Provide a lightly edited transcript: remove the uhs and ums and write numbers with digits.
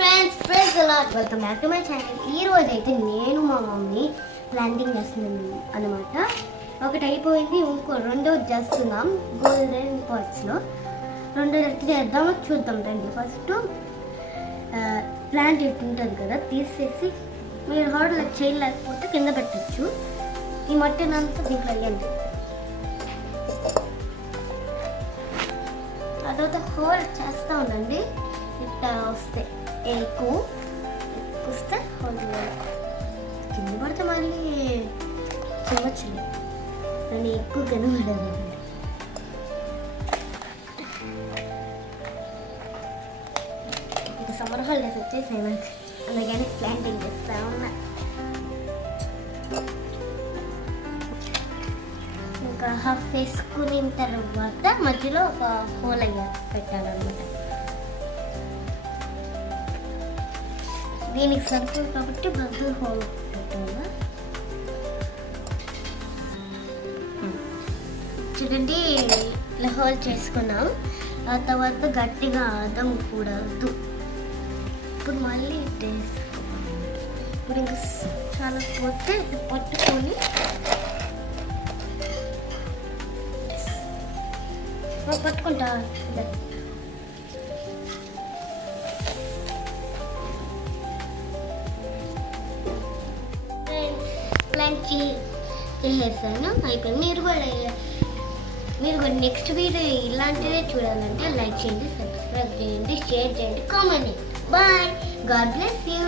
Friends, praise the lord. Welcome back to my channel. ఈ రోజు అయితే నేను మా మమ్మీ ప్లాంటింగ్ చేస్తున్నాను అనమాట. ఒకటి అయిపోయింది, ఇంకో రెండోది చేస్తున్నాం గోల్డెన్ పాట్స్లో. రెండోది ఎట్లా చేద్దామో చూద్దాం రండి. ఫస్ట్ ప్లాంట్ ఇటు ఉంటుంది కదా, తీసేసి మీరు హోటల్ చేయలేకపోతే కింద పెట్టచ్చు. ఈ మట్టినంతా దీంట్లో వేయండి. ఆ తర్వాత హోల్ చేస్తూ ఉండండి. ఇట్లా వస్తే ఎక్కువ వస్తే హోల్ కింద పడితే మళ్ళీ చూడవచ్చు. కానీ ఎక్కువ కనబడదు. ఇంకా సమ్మర్ హాలిడేస్ వచ్చేసాయి నాకు, అందుకని ప్లాంటింగ్ చేస్తా ఉన్నా. ఇంకా హాఫ్ వేసుకున్న తర్వాత మధ్యలో ఒక హోల్ పెట్టాలన్నమాట. దీనికి సరిపోదు కాబట్టి మధ్యలో హోల్ పెట్టాలి. చూడండి, ఇట్లా హోల్ చేసుకున్నాం. ఆ తర్వాత గట్టిగా అదం కూడదు. ఇప్పుడు మళ్ళీ ఇప్పుడు ఇంకా చాలా పోతే పట్టుకొని పట్టుకుంటా. ప్లాంట్ చేసేసాను, అయిపోయింది. మీరు కూడా నెక్స్ట్ వీడియో ఇలాంటిదే చూడాలంటే లైక్ చేయండి, సబ్స్క్రైబ్ చేయండి, షేర్ చేయండి, comment. Bye, God bless you.